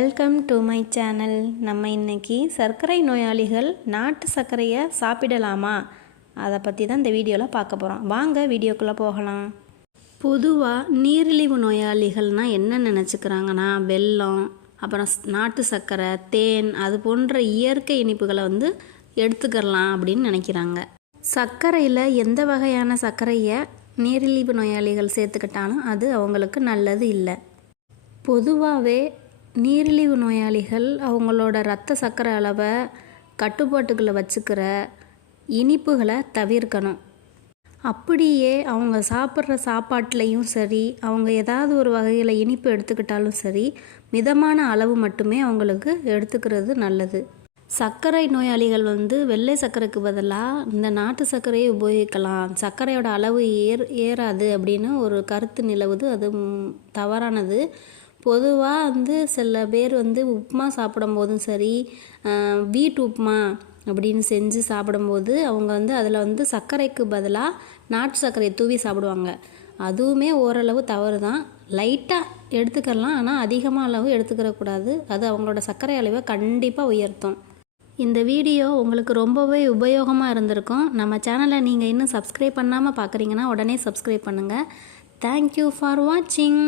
Welcome to my channel நம்ம இன்னைக்கு சர்க்கரை நோயாளிகள் நாட்டு சர்க்கரையை சாப்பிடலாமா? அதை பற்றி தான் இந்த வீடியோவில் பார்க்க போகிறோம் வாங்க வீடியோக்குள்ளே போகலாம். பொதுவாக நீரிழிவு நோயாளிகள்னால் என்ன நினச்சிக்கிறாங்கன்னா வெல்லம் அப்புறம் நாட்டு சர்க்கரை தேன் அது போன்ற இயற்கை இனிப்புகளை வந்து எடுத்துக்கலாம் அப்படின்னு நினைக்கிறாங்க. சர்க்கரையில் எந்த வகையான சர்க்கரையை நீரிழிவு நோயாளிகள் சேர்த்துக்கிட்டாலும் அது அவங்களுக்கு நல்லது இல்லை. பொதுவாகவே நீரிழிவு நோயாளிகள் அவங்களோட ரத்த சர்க்கரை அளவை கட்டுப்பாட்டுக்குள்ளே வச்சுக்கிற இனிப்புகளை தவிர்க்கணும். அப்படியே அவங்க சாப்பிட்ற சாப்பாட்லேயும் சரி அவங்க ஏதாவது ஒரு வகையில் இனிப்பு எடுத்துக்கிட்டாலும் சரி மிதமான அளவு மட்டுமே அவங்களுக்கு எடுத்துக்கிறது நல்லது. சர்க்கரை நோயாளிகள் வந்து வெள்ளை சர்க்கரைக்கு பதிலாக இந்த நாட்டு சர்க்கரையை உபயோகிக்கலாம். சர்க்கரையோட அளவு ஏர் ஏறாது அப்படின்னு ஒரு கருத்து நிலவுது. அது தவறானது. பொதுவாக வந்து சில பேர் வந்து உப்புமா சாப்பிடும் போதும் சரி வீட்டு உப்புமா அப்படின்னு செஞ்சு சாப்பிடும்போது அவங்க வந்து அதில் வந்து சர்க்கரைக்கு பதிலாக நாட்டு சர்க்கரையை தூவி சாப்பிடுவாங்க. அதுவுமே ஓரளவு தவறு தான் லைட்டாக எடுத்துக்கலாம் ஆனால் அதிகமாக அளவு எடுத்துக்கிறக்கூடாது அது அவங்களோட சர்க்கரை அளவை கண்டிப்பாக உயர்த்தும். இந்த வீடியோ உங்களுக்கு ரொம்பவே உபயோகமாக இருந்திருக்கும். நம்ம சேனலை நீங்கள் இன்னும் சப்ஸ்கிரைப் பண்ணாமல் பார்க்குறீங்கன்னா உடனே சப்ஸ்கிரைப் பண்ணுங்கள் தேங்க்யூ ஃபார் வாட்சிங்